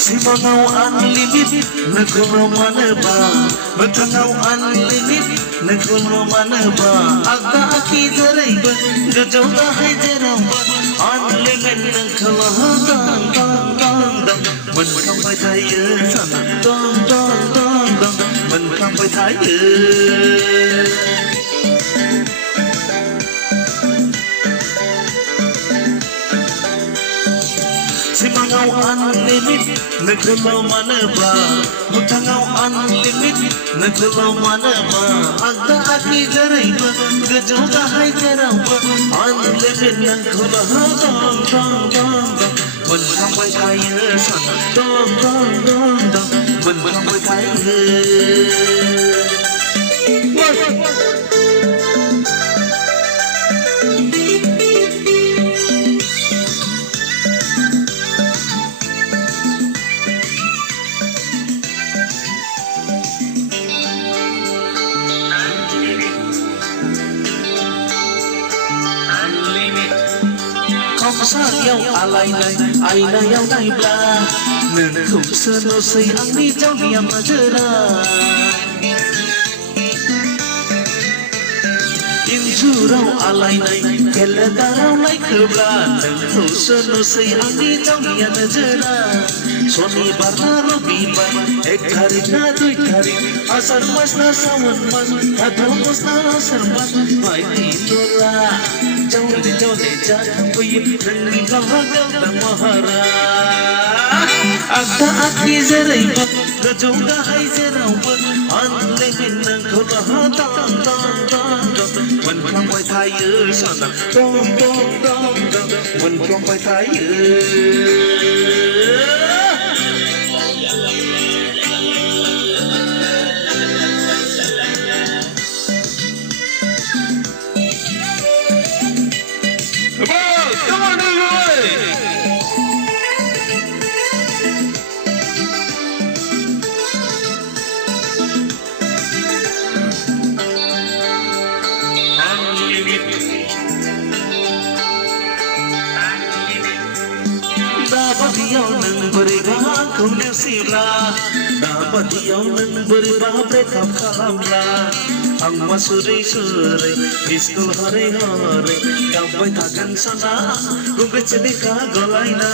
Simangaw unlimit Nagkulo manaba Matanaw unlimit Nagkulo manaba Agda aki jarayba Gajaw dahay jaramba Unlimit Nagkala dang dang dang dang Mình không phải thay sana dang dang dang dang Mình không phải thay Simangaw unlimit Nagkulo manaba Mutangaw unlimit Nagkulo manaba Agda aki jarayba Gajaw dahay jaramba Unlimit Nagkulo dang dang dang dang Mình không phải thay sana dang dang dang dang Mình không phải thay Không xa nhau alay này ai na nhau này bla nên không sơn nó xây ăn đi cháu niệm mà chơi na in chu rau alay này kelle ta rau lấy khờ bla nên không sơn nó xây ăn đi cháu niệm mà chơi na Soni barna ro bibai ek hari na dui hari asar mas na sawan mas adho mas na asar mas mai tinola jole ja kuyi rangi bahagal da mahara agda aki zarai ba da jonga hai zarau ba anle minna khola dang dang dang mình không phải thay sana dong dong dong dong mình không phải thay Dapat diyaw ng beriba kung sila Dapat diyaw ng beriba breakup kalamla Ang masuri-suri Iskul hari-hari Kampay tagan sana Kung kecili kagolay na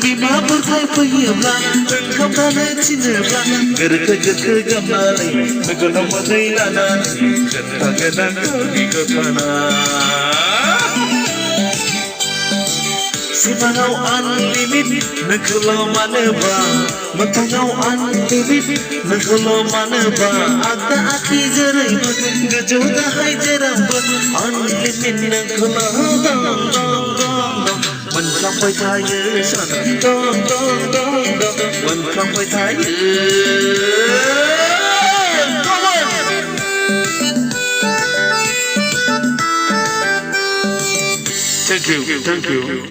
Bima berkay payabla Engkau tanay sinabla Gerke-gerke gamali Nagunang madaylanan Katagan ang ikotana Simangaw unlimit Nagkulo manaba Matangaw unlimit Nagkulo manaba Agda aki jarayba Gajaw dahay jaramba Unlimit Nagkulo dang dang dang dang Mình không phải thay sana dang dang dang dang Mình không phải thay Thank you.